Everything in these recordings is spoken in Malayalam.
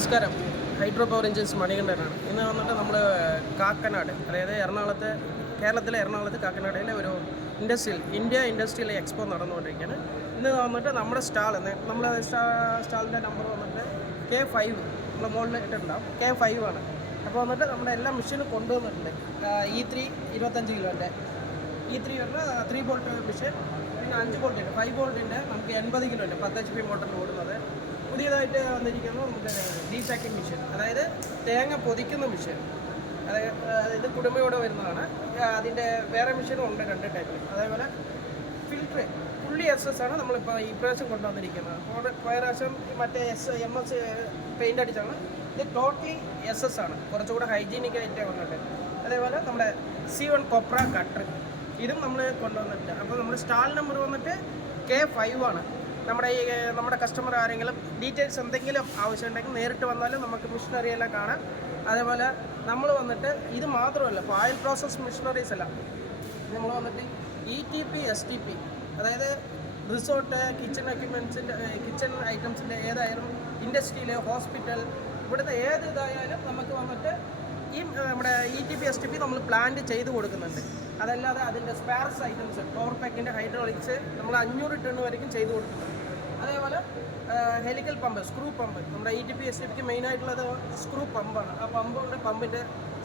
നമസ്കാരം. ഹൈഡ്രോ പവർ എഞ്ചിൻസ് മണികണ്ഠനാണ്. ഇന്ന് വന്നിട്ട് നമ്മൾ കാക്കനാട്, അതായത് കേരളത്തിലെ എറണാകുളത്ത് കാക്കനാടിലെ ഒരു ഇന്ത്യ ഇൻഡസ്ട്രിയൽ എക്സ്പോ നടന്നുകൊണ്ടിരിക്കുകയാണ്. ഇന്ന് വന്നിട്ട് നമ്മുടെ സ്റ്റാളിൻ്റെ നമ്പർ വന്നിട്ട് K5, നമ്മൾ മുകളിൽ ഇട്ടിട്ടുണ്ടാവും. K5 ആണ്. അപ്പോൾ വന്നിട്ട് നമ്മുടെ എല്ലാ മെഷീനും കൊണ്ടുവന്നിട്ടുണ്ട്. E3 25 കിലോൻ്റെ E3 പറഞ്ഞാൽ 3 വോൾട്ട് മെഷീൻ, പിന്നെ 5 വോൾട്ടിൻ്റെ 5 വോൾട്ടിൻ്റെ നമുക്ക് 80 കിലോൻ്റെ 10 HP മോട്ടറിൽ ഓടുന്നത്. പുതിയതായിട്ട് വന്നിരിക്കുന്നത് നമുക്ക് ഡീസാക്കിംഗ് മെഷീൻ, അതായത് തേങ്ങ പൊതിക്കുന്ന മെഷീൻ. അതായത് കുടുംബയോടെ വരുന്നതാണ്. അതിൻ്റെ വേറെ മെഷീനും ഉണ്ട്, 2 ടൈപ്പിൽ. അതേപോലെ ഫിൽറ്റർ ഫുള്ളി SS ആണ് നമ്മളിപ്പോൾ ഈ പ്രാവശ്യം കൊണ്ടുവന്നിരിക്കുന്നത്. പ്രാവശ്യം മറ്റേ MS പെയിൻ്റ് അടിച്ചാണ്. ഇത് ടോട്ടലി SS ആണ്, കുറച്ചുകൂടെ ഹൈജീനിക് ആയിട്ട് വന്നിട്ട്. അതേപോലെ നമ്മുടെ C1 കൊപ്ര കട്ടർ, ഇതും നമ്മൾ കൊണ്ടുവന്നിട്ടുണ്ട്. അപ്പോൾ നമ്മുടെ സ്റ്റാൾ നമ്പർ വന്നിട്ട് K5 ആണ്. നമ്മുടെ കസ്റ്റമർ ആരെങ്കിലും ഡീറ്റെയിൽസ് എന്തെങ്കിലും ആവശ്യമുണ്ടെങ്കിൽ നേരിട്ട് വന്നാലും നമുക്ക് മെഷീനറി എല്ലാം കാണാം. അതേപോലെ നമ്മൾ വന്നിട്ട് ഇത് മാത്രമല്ല, ഇപ്പോൾ ഓയിൽ പ്രോസസ് മെഷീനറീസ് അല്ല, നമ്മൾ വന്നിട്ട് ETP STP, അതായത് റിസോർട്ട്, കിച്ചൺ എക്യുപ്മെൻറ്റ്സിൻ്റെ കിച്ചൺ ഐറ്റംസിൻ്റെ ഏതായാലും, ഇൻഡസ്ട്രിയിൽ, ഹോസ്പിറ്റൽ, ഇവിടുത്തെ ഏത് ഇതായാലും നമുക്ക് വന്നിട്ട് ഈ നമ്മുടെ ETP STP നമ്മൾ പ്ലാന്റ് ചെയ്ത് കൊടുക്കുന്നുണ്ട്. അതല്ലാതെ അതിൻ്റെ സ്പെയർസ് ഐറ്റംസ്, പവർ പാക്കിൻ്റെ ഹൈഡ്രോളിക്സ് നമ്മൾ 500 ടൺ വരെയും ചെയ്ത് കൊടുക്കുന്നുണ്ട്. അതേപോലെ ഹെലിക്കൽ പമ്പ്, സ്ക്രൂ പമ്പ്, നമ്മുടെ ETP STPക്ക് മെയിനായിട്ടുള്ളത് സ്ക്രൂ പമ്പാണ്. ആ പമ്പിൻ്റെ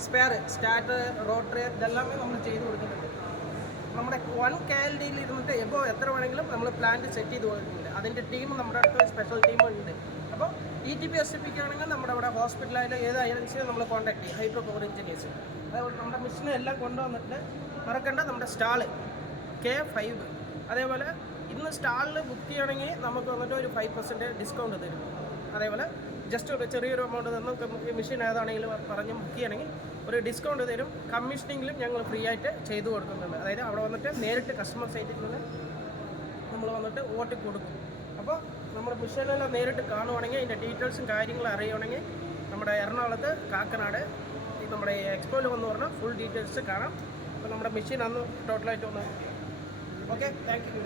സ്പെയർ, സ്റ്റാർട്ടർ, റോട്ടറി, ഇതെല്ലാമേ നമ്മൾ ചെയ്ത് കൊടുക്കുന്നുണ്ട്. നമ്മുടെ 1 KLDയിൽ ഇരുന്നിട്ട് എപ്പോൾ എത്ര വേണമെങ്കിലും നമ്മൾ പ്ലാന്റ് സെറ്റ് ചെയ്ത് കൊടുക്കുന്നുണ്ട്. അതിൻ്റെ ടീം നമ്മുടെ അടുത്ത് സ്പെഷ്യൽ ടീമുണ്ട്. അപ്പോൾ ETP STPക്ക് ആണെങ്കിൽ നമ്മുടെ അവിടെ ഹോസ്പിറ്റലായാലും ഏത് ഏജൻസിയും നമ്മൾ കോൺടാക്ട് ചെയ്യും, ഹൈഡ്രോ പവർ എഞ്ചിനീയേഴ്സ്. അതേപോലെ നമ്മുടെ മെഷീൻ എല്ലാം കൊണ്ടുവന്നിട്ട് മറക്കേണ്ട നമ്മുടെ സ്റ്റാള് K5. അതേപോലെ ഇന്ന് സ്റ്റാളിൽ ബുക്ക് ചെയ്യണമെങ്കിൽ നമുക്ക് വന്നിട്ട് ഒരു 5% ഡിസ്കൗണ്ട് തരും. അതേപോലെ ജസ്റ്റ് ഒരു ചെറിയൊരു എമൗണ്ട് നമുക്ക് മെഷീൻ ഏതാണെങ്കിലും പറഞ്ഞ് ബുക്ക് ചെയ്യണമെങ്കിൽ ഒരു ഡിസ്കൗണ്ട് തരും. കമ്മീഷനിങ്ങിലും ഞങ്ങൾ ഫ്രീ ആയിട്ട് ചെയ്തു കൊടുക്കുന്നുണ്ട്. അതായത് അവിടെ വന്നിട്ട് നേരിട്ട് കസ്റ്റമർ സൈറ്റിൽ നിന്ന് നമ്മൾ വന്നിട്ട് ഓട്ടി കൊടുക്കും. അപ്പോൾ നമ്മുടെ മെഷീനെല്ലാം നേരിട്ട് കാണുവാണെങ്കിൽ അതിൻ്റെ ഡീറ്റെയിൽസും കാര്യങ്ങളും അറിയുവാണെങ്കിൽ നമ്മുടെ എറണാകുളത്ത് കാക്കനാട് നമ്മുടെ എക്സ്പോയിൽ വന്ന് പറഞ്ഞാൽ ഫുൾ ഡീറ്റെയിൽസ് കാണാം. അപ്പോൾ നമ്മുടെ മെഷീൻ അന്ന് ടോട്ടലായിട്ട് ഒന്ന് ഓക്കെ. Thank you.